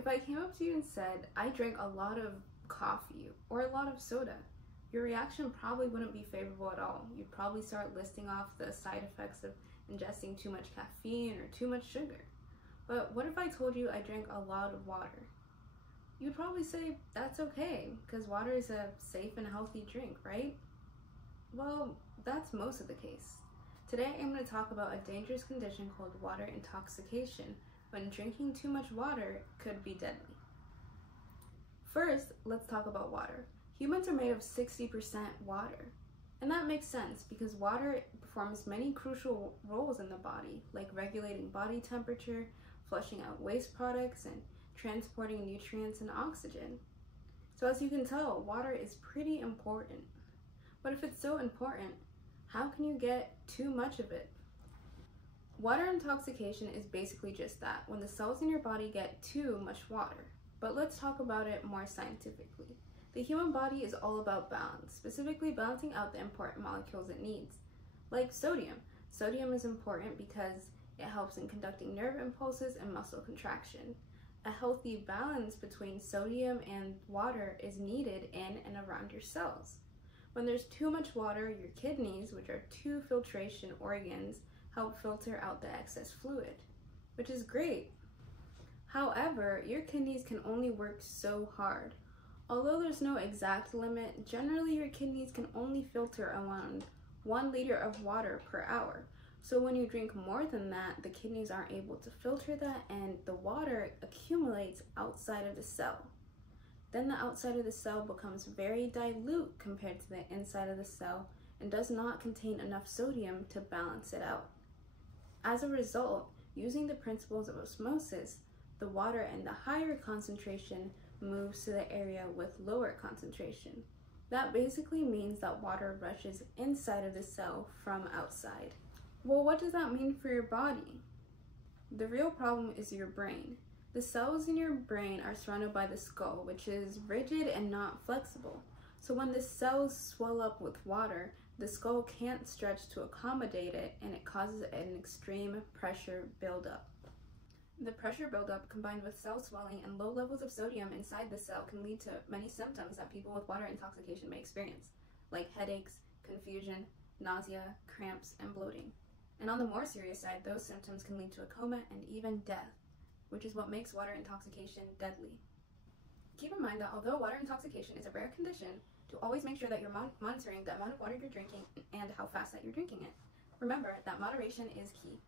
If I came up to you and said, I drank a lot of coffee or a lot of soda, your reaction probably wouldn't be favorable at all. You'd probably start listing off the side effects of ingesting too much caffeine or too much sugar. But what if I told you I drank a lot of water? You'd probably say, that's okay, because water is a safe and healthy drink, right? Well, that's most of the case. Today I'm going to talk about a dangerous condition called water intoxication, when drinking too much water could be deadly. First, let's talk about water. Humans are made of 60% water. And that makes sense because water performs many crucial roles in the body, like regulating body temperature, flushing out waste products, and transporting nutrients and oxygen. So as you can tell, water is pretty important. But if it's so important, how can you get too much of it? Water intoxication is basically just that, when the cells in your body get too much water. But let's talk about it more scientifically. The human body is all about balance, specifically balancing out the important molecules it needs. Like sodium. Sodium is important because it helps in conducting nerve impulses and muscle contraction. A healthy balance between sodium and water is needed in and around your cells. When there's too much water, your kidneys, which are two filtration organs, help filter out the excess fluid, which is great. However, your kidneys can only work so hard. Although there's no exact limit, generally your kidneys can only filter around 1 liter of water per hour. So when you drink more than that, the kidneys aren't able to filter that and the water accumulates outside of the cell. Then the outside of the cell becomes very dilute compared to the inside of the cell and does not contain enough sodium to balance it out. As a result, using the principles of osmosis, the water in the higher concentration moves to the area with lower concentration. That basically means that water rushes inside of the cell from outside. Well, what does that mean for your body? The real problem is your brain. The cells in your brain are surrounded by the skull, which is rigid and not flexible. So when the cells swell up with water, the skull can't stretch to accommodate it, and it causes an extreme pressure buildup. The pressure buildup combined with cell swelling and low levels of sodium inside the cell can lead to many symptoms that people with water intoxication may experience, like headaches, confusion, nausea, cramps, and bloating. And on the more serious side, those symptoms can lead to a coma and even death, which is what makes water intoxication deadly. Keep in mind that although water intoxication is a rare condition, to always make sure that you're monitoring the amount of water you're drinking and how fast that you're drinking it. Remember that moderation is key.